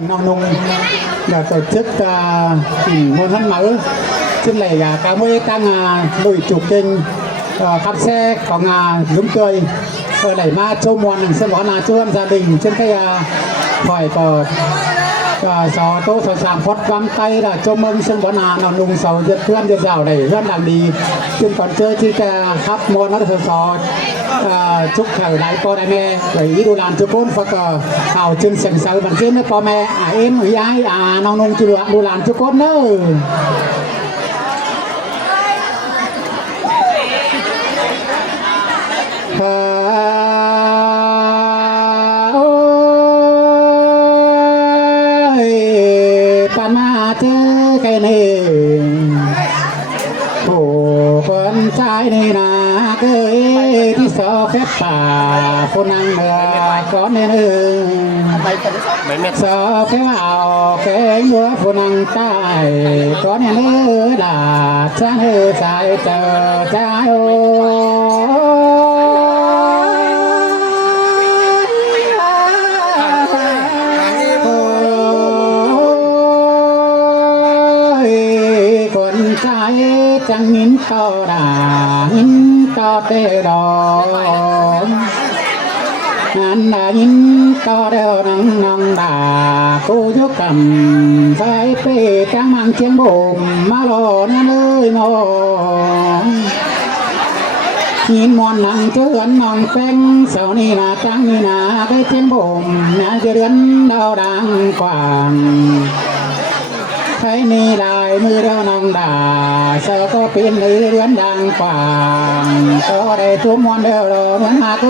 Nông nông là tổ chức môn văn mở trên này cả mỗi tăng lùi chụp trên khắp xe còn đúng cười ở này ma châu mòn sẽ bỏ là châu gia đình trên cái hỏi có gió tô sò sàm phốt quăng tay là châu mông sân bỏ là nung sầu giật khuyên giật rào này rất là đi trên còn chơi chỉ cả khắp môn nó sò chúc khởi lại con em nghe để ý đồ làm cho con phật hào chân sừng sờ bằng trên nó con mẹ em người ai nông nông chưa đồ làm cho con nữa pan ma chứ cái này khổ con trai này là cáiที่สอเพชรป่าคนนั่งเรือก้อนเนี่ยสอเพชรเอาแกงหัวคนนั่งใต้ก้อนเนี่ยด่าช้างใจเจอใจโอ้คนใจจังหินต่อด่าหินต่อเตดองงานด่าหินต่อเดวนังนังด่ากูยกกำใส่เป้จังมังเชียงบ่มมาหล่อนั่นเลยมองหินมอนนังเจือนนองแป้งเสานี่นาจังนี่นาไปเชียงบ่มนาจะเดือนดาวดังกว่างใครนี่ได้มือเรานองด่าเสาก็เป็นเรือนดังกว่างก็ได้ทุ่มวันเดียวรอเหมือนหาก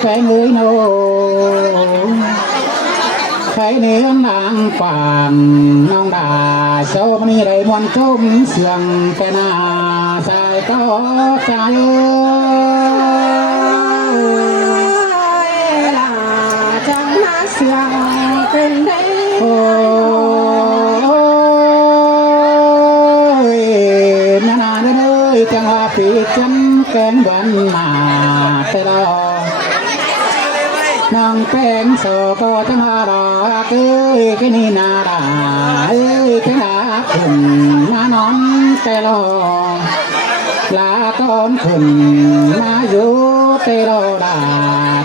แฝงมือโนใครนี่เรือนดังกว่างนองด่าเสามันนี่ได้มวนจุ่มเสียงแต่หน้าใส่ก็ใจจังมาเสียงเป็นได้จังหวะปีจันแกงวันมาแต่รอน้องแป้งโซก็จังหวะรอเอ้ยแค่นี้นาดาเอ้ยแค่นาขึ้นมาน้องแต่รอลาต้นขึ้นมาอยู่แต่รอดา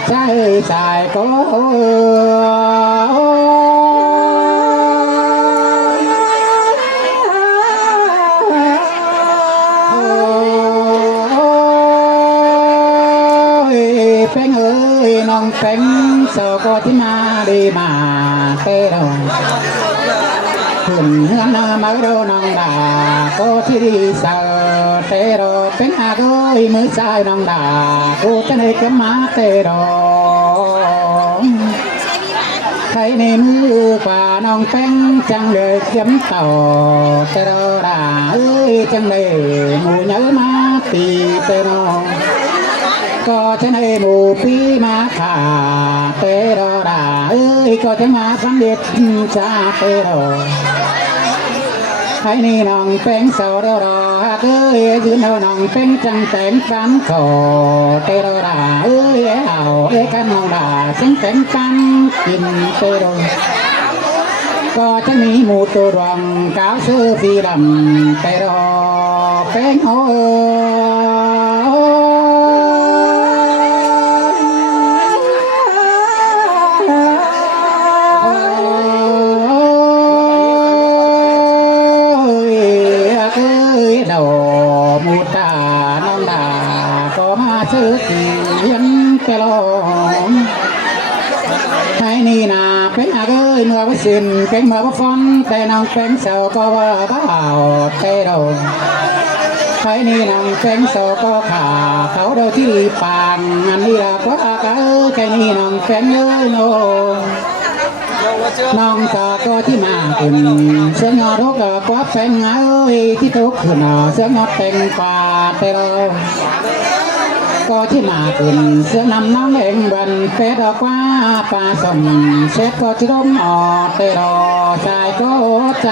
ใจใจก็น้องแป้งโซก็ที่มาดีมาเตะเราขึ้นเฮือนมาโดน้องด่าก็ที่ดีเสาเตะเราเป็นอากุยมือซ้ายน้องด่ากูจะได้ก็มาเตะเราใครในมือขวาน้องแป้งจังเลยเข็มต่อเตะเราด่าเอ้ยจังเลยหมูเนื้อมาตีเตะเราก็จะในหมู่ปีมาขาเตโรดาเอ้ยก็จะมาสำเร็จชาเตโรให้นี่น้องเป็นเสาเดรอเอ้ยยืนเอาน้องเป็นจังแต่งกันขอเตโรดาเอ้ยเอากันน้องดาจังแต่งกันกินเตโรก็จะมีหมู่ตัวรองก้าวซื้อฟีดำเตโรเป็นโอมูตาน้องดาก็มาซื้อเสียงตลอดให้นี่นาเป็นอาเกยเมื่อวันสิ้นเป็นเมื่อวันฟอนแต่น้องเป็นเสาก็ว่าบ้าเตโรให้นี่น้องเป็นเสาก็ขาเขาเดาที่ปางอันนี้ละก็อาเกยแค่นี้น้องเป็นเลยโนน้องตาก็ที่มาขึ้นเสียงยอดทุกก็แฝงเอ้ยที่ทุกขึ้นเสียงยอดแต่งป่าแต่เราก็ที่มาขึ้นเสียงนำน้องเองบันเฟดออกว่าป่าสมเช็ดก็ที่ร่มออกแต่เราใจก็ใจ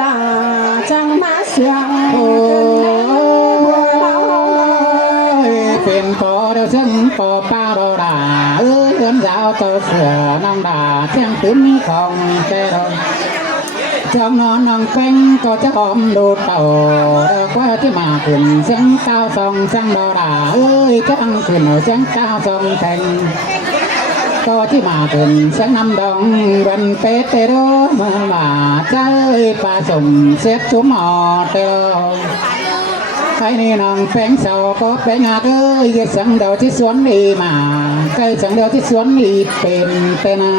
ลาจังมาเสียงเป็น ปอเดาซึ่งปอป้าเราด่า lớn giáo tàu sửa nong đà trang tín không tê rồi trong nó nong canh có chắc ôm đồ tàu quaที่มาขึ้นเสียงก้าวสองจังดอดาเอ้ยจังขึ้นเสียงก้าวสองแทงก็ที่มาขึ้นเสียงนำดองวันเปเตโรมาใจปลาสมเสียชุ่มอเตโรใครนี่น้องแป้งเสาก็แป้งเอ้ยเสียงเดียวที่สวนดีมาใครเสียงเดียวที่สวนดีเป็นเตนา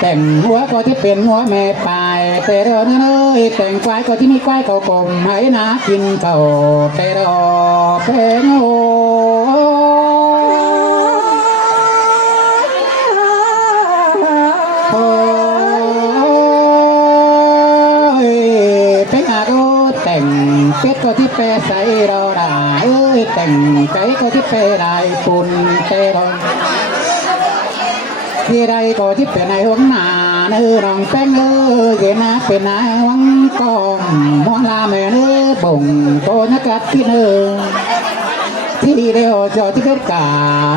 แต่งหัวก็ที่เป็นหัวแม่ปลายเตโรเอ้ยแต่งควายก็ที่มีควายเขากลมให้นากินเขาเตโรเพงโอแต่งเป็ดก็ที่เปใส่รอได้เอ้ยแต่งไก่ก็ที่เปได้ปุ่นเตรอที่ใดก็ที่เป็นในห้องนาเนื้อน้องแป้งเอ้ยเย็นนะเป็นนายห้องกอมมองลาแม่เนื้อบ่งโตนักกัดที่เนื้อที่เดียวจอที่เพชรกา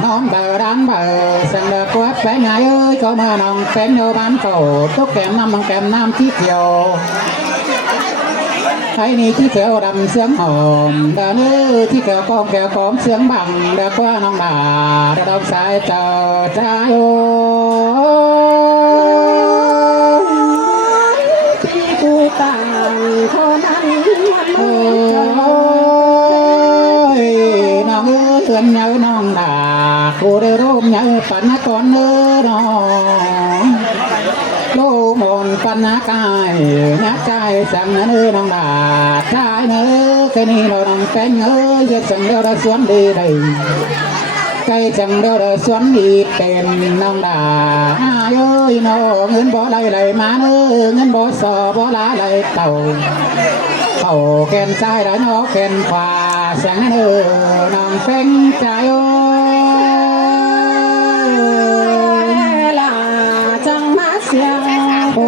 น้องเบอร์ร้านเบอร์สั่งเด็กวัดแป้งไงเอ้ยก็มาน้องแป้งโยบ้านเก่าตุ๊กแกมน้ำมังแกมน้ำที่เขียวไอ้นี่ที่แถวดำเสียงหอมดาเนื้อที่แถวกองแถวกอมเสียงบังดาว่าน้องดาดาสายเจ้าจ้าโยที่กูต่างคนนั้นโอ้ยน้องเอ้ยเตือนเนื้อน้องดากูได้ร่มเนื้อปันก่อนเนื้อน้องโลมนปันนากายนักใจสั่งเนื้อน้องดาใจเนื้อแค่นี้เราน้องแป้งเอ้ยจะสั่งเดียวเราสวนดีเลยใกล้จังเดียวเราสวนดีเป็นน้องดาเอ้ยน้องเงินบ่ไหลไหลมาเนื้อเงินบ่สอบ่ลาไหลเต่าเขาแขนซ้ายได้น้องแขนขวาสั่งเนื้อน้องแป้งใจโอ้โอ้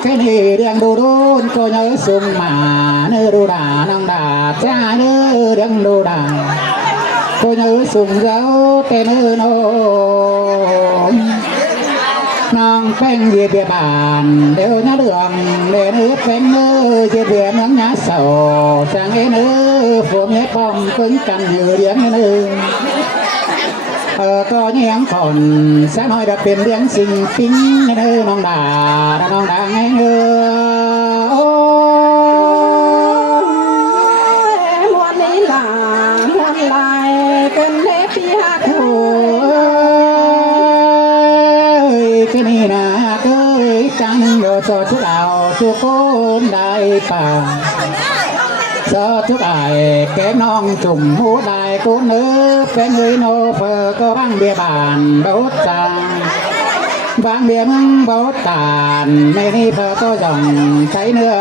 แค่นี้เรียงดูดูก็nhớ sung mà nơi đồ đà nông đà cha nơi đang đồ đà cô nhớ sung giáo tên nơi nô nong phanh về địa bàn đều nhớ đường để nước phanh nơi về địa nắng nhá sầu sang ấy nơi phù nhét bom cứng cằn như điếng nơi có những còn sẽ nói đãเป็นเรื่องสิ่งปิ้งเนื้อน้องดาน้องดาไงเนื้อมวนนี้หลามวนลายเป็นเล็บที่หักโอ้ยแค่นี้นะเอ้ยจังโดดชุดเอาชุดคนได้ป่าทุกไอ้แกน้องจุ่มหูได้กูเนื้อเป็นเงยโนเฟอก็บ้างเบียบานโบตาบางเบียมึงโบตานไม่นี่เฟอก็ย่องใช้เนื้อ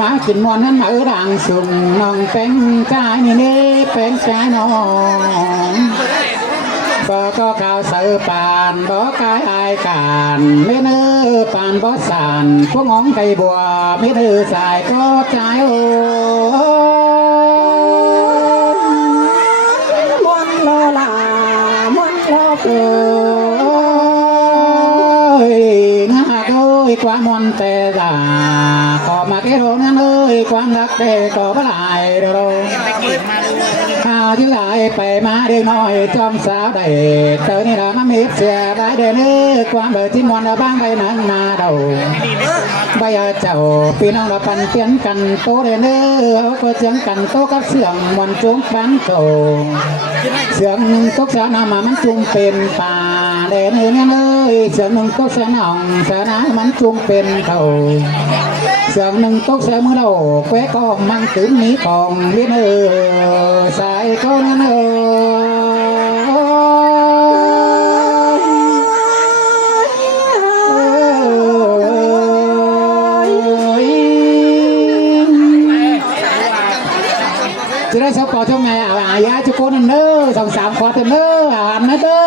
มากินมวนนั้นมาดังสุ่มน้องเป็นใจนี่เป็นใจน้องเฟอก็ข่าวสื่อปานบ่กายอายการไม่เนื้อปานบ่สานพวกง้องไก่บัวไม่เนื้อสายก็ใจโอ้โลลามนโลเอ้ยน่าเอ้ยความมนแต่ละก็มาเกโรนั่นเอ้ยความรักเด็กก็บ่หลายโดข้าวที่หลายไปมาเด็กน้อยจอมสาวได้เธอนี่ละมามีเสียได้เด้อเนื้อความเบิดที่มวนบ้างไปนั้นมาเดาใบเจ้าพี่น้องเราปันเปลี่ยนกันโตเด้อเนื้อก็เสียงกันโตกับเสียงมวนจุ้งปันโตเสียงตกสานามามันจุงเป็นป่าเด่นเนื้อเนื้อเสียงหนึ่งตกสาหนองสานามันจุงเป็นเต่าเสียงหนึ่งตกเสียมือเราแควกองมันตื่นนี้กองเลี้ยนสายก็เนื้อจะได้สักปอช่วงไงยาจะโกนเนื้อสองสามคอเนื้ออันนั้นเด้อ